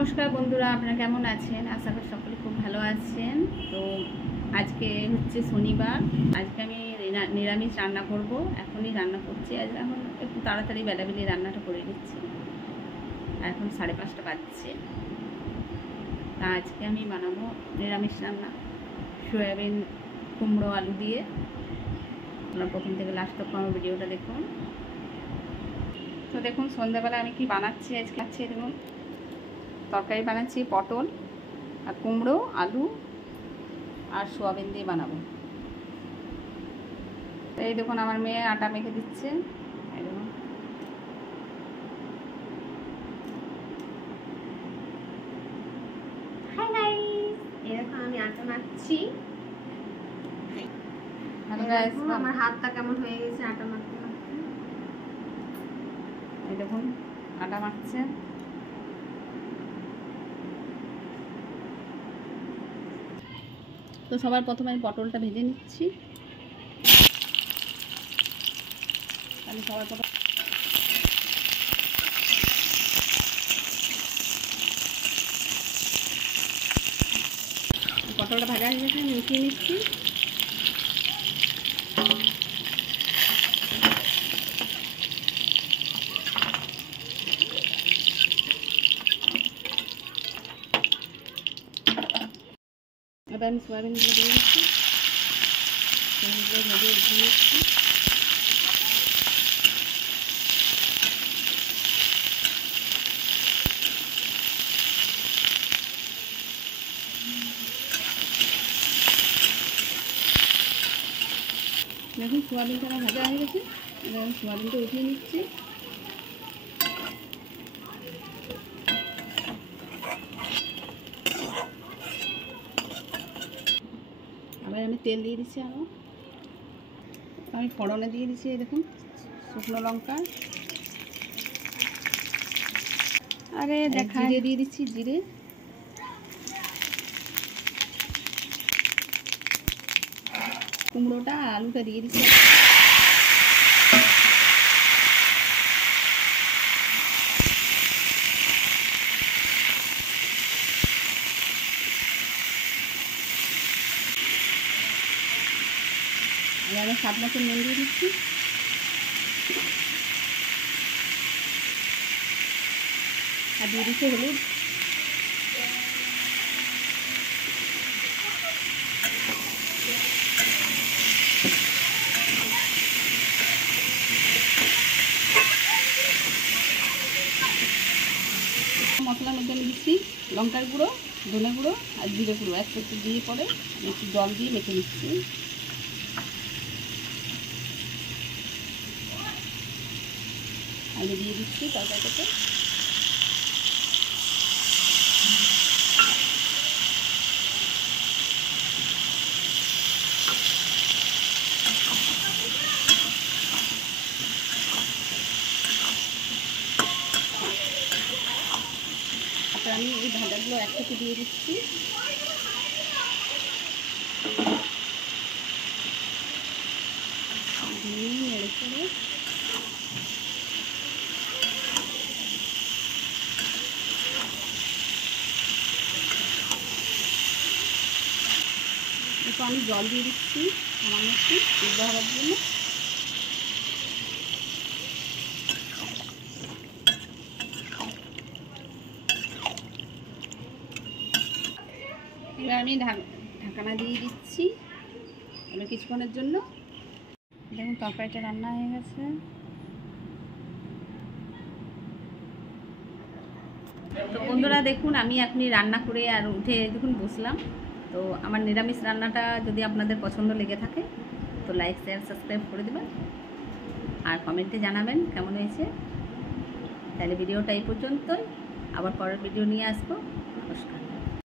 নমস্কার বন্ধুরা, আপনারা কেমন আছেন? আশা করি সকলে খুব ভালো আছেন। তো আজকে হচ্ছে শনিবার, আজকে আমি নিরামিষ রান্না করব। এখনই রান্না করছি, আজ এখন একটু তাড়াতাড়ি বেলাবেলি রান্নাটা করে নিচ্ছি। এখন 5:30 বাজছে। তা আজকে আমি বানাবো নিরামিষ রান্না, সয়াবিন কুমড়ো আলু দিয়ে। আপনারা প্রথম থেকে লাস্ট তক আমার ভিডিওটা দেখুন। তো দেখুন সন্ধ্যাবেলা আমি কি বানাচ্ছি। আজকে দেখুন তরকারি বানাচ্ছি, পটল আর কুমড়ো আলু আর সোয়াবিন দিয়ে বানাবো। তো এই দেখুন আমার মেয়ে আটা মেখে দিচ্ছে। এই দেখুন হাই গাইস, এরকম আমি আটা মাখছি। হ্যালো গাইস, আমার হাতটা কেমন হয়ে গেছে আটা মাখতে মাখতে। এই দেখুন আটা মাখছে। তো সবার প্রথমে আমি পটলটা ভেজে নিচ্ছি। আমি সবার প্রথমে পটলটা ভাজা হয়ে গেছে, আমি মিশিয়ে নিচ্ছি। এবার আমি সোয়াবিনগুলো দিয়ে দিচ্ছি, সোয়াবিনগুলো ভেজে উঠিয়ে নিচ্ছি। দেখুন সোয়াবিনটা আমার ভাজা হয়ে গেছে, এবার আমি সোয়াবিনটা উঠিয়ে নিচ্ছি। আবার আমি তেল দিয়ে দিচ্ছি। আমি ফোড়নে দিয়ে দিচ্ছি, দেখুন শুকনো লঙ্কা, আরে দেখা জিরে দিয়ে দিচ্ছি, জিরে, কুমড়োটা আলুটা দিয়ে দিচ্ছি। আমি স্বাদ মতো নুন দিয়ে দিচ্ছি। আর দিয়ে দিচ্ছি হলুদ। মশলার মধ্যে আমি দিচ্ছি লঙ্কার গুঁড়ো, ধনে গুঁড়ো আর জিরে গুঁড়ো একসাথে দিয়ে পরে আমি একটু জল দিয়ে মেখে নিচ্ছি। আলু দিয়ে দিচ্ছি তরকারিটাতে। তারপর আমি এই ভাজাগুলো একসাথে দিয়ে দিচ্ছি। নেড়ে চেড়ে একটু আমি জল দিয়ে দিচ্ছি সামান্য একটু সিদ্ধ হওয়ার জন্য। এবার আমি ঢাকনা দিয়ে দিচ্ছি আমি কিছুক্ষণের জন্য। দেখুন তরকারিটা রান্না হয়ে গেছে। তো বন্ধুরা দেখুন আমি এখনই রান্না করে আর উঠে দেখুন বসলাম। তো আমার নিরামিষ রান্নাটা যদি আপনাদের পছন্দ লেগে থাকে তো লাইক শেয়ার সাবস্ক্রাইব করে দেবেন আর কমেন্টে জানাবেন কেমন হয়েছে। তাহলে ভিডিওটা এই পর্যন্তই, আবার পরের ভিডিও নিয়ে আসবো। নমস্কার।